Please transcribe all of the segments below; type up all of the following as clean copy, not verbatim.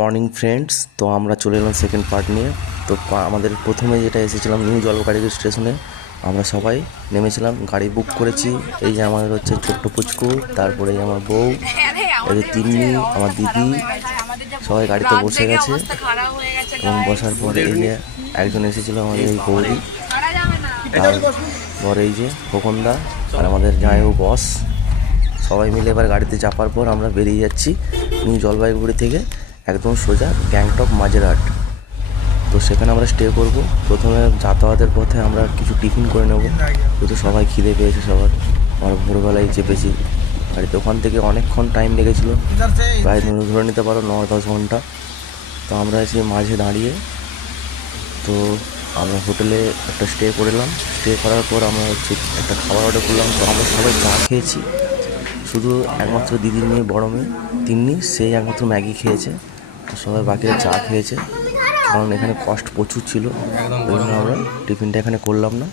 Morning friends. তো আমরা চলে এলাম সেকেন্ড পার্ট নিয়ে। তো আমাদের প্রথমে যেটা এসেছিলাম নিউ জলপাইগুড়ি স্টেশনে, আমরা সবাই নেমেছিলাম, গাড়ি বুক করেছি। এই যে আমাদের হচ্ছে ছোট্ট পুচকু, তারপরে আমার বউ, এই যে তিন্নি, আমার দিদি, সবাই গাড়িতে বসে গেছে। এবং বসার পরে এই যে একজন এসেছিল আমাদের এই গৌরী, তারপরে এই যে খোকনদা আর আমাদের জামাইবাবু বস, সবাই মিলে এবার গাড়িতে চাপার পর আমরা বেরিয়ে যাচ্ছি নিউ জলপাইগুড়ি থেকে একদম সোজা গ্যাংটক মাঝেরহাট। তো সেখানে আমরা স্টে করব। প্রথমে যাতায়াতের পথে আমরা কিছু টিফিন করে নেব, যেহেতু সবাই খিদে পেয়েছে সবার। আমরা ভোরবেলায় চেপেছি গাড়িতে, ওখান থেকে অনেকক্ষণ টাইম লেগেছিলো, প্রায় ধরে নিতে পারো 9-10 ঘন্টা। তো আমরা এসে মাঝে দাঁড়িয়ে, তো আমরা হোটেলে একটা স্টে করলাম। স্টে করার পর আমরা হচ্ছে একটা খাবার অর্ডার করলাম। তো আমরা সবাই চা খেয়েছি, শুধু একমাত্র দিদির মেয়ে, বড় মেয়ে তিন্নি, সেই একমাত্র ম্যাগি খেয়েছে। সবাই বাকিরা চা খেয়েছে, কারণ এখানে কষ্ট প্রচুর ছিল, ওই জন্য আমরা টিফিনটা এখানে করলাম না।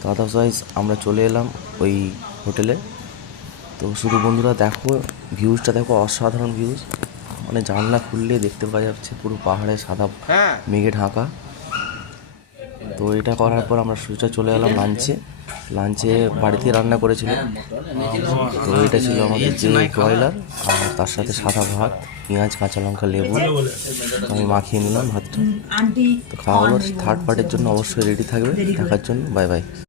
তো আদারওয়াইজ আমরা চলে এলাম ওই হোটেলে। তো শুধু বন্ধুরা দেখো, ভিউজটা দেখো, অসাধারণ ভিউজ। মানে জানলা খুললে দেখতে পাওয়া যাচ্ছে পুরো পাহাড়ে সাদা মেঘে ঢাকা। তো এটা করার পর আমরা সোজা চলে এলাম লাঞ্চে বাড়িতে রান্না করেছিল। তো এটা ছিল আমাদের যে ব্রয়লার, আর তার সাথে সাদা ভাত, পেঁয়াজ, কাঁচা লঙ্কা, লেবু। আমি মাখিয়ে নিলাম ভাতটা। তো খাওয়া হলো। থার্ড পার্টের জন্য অবশ্যই রেডি থাকবে দেখার জন্য। Bye bye.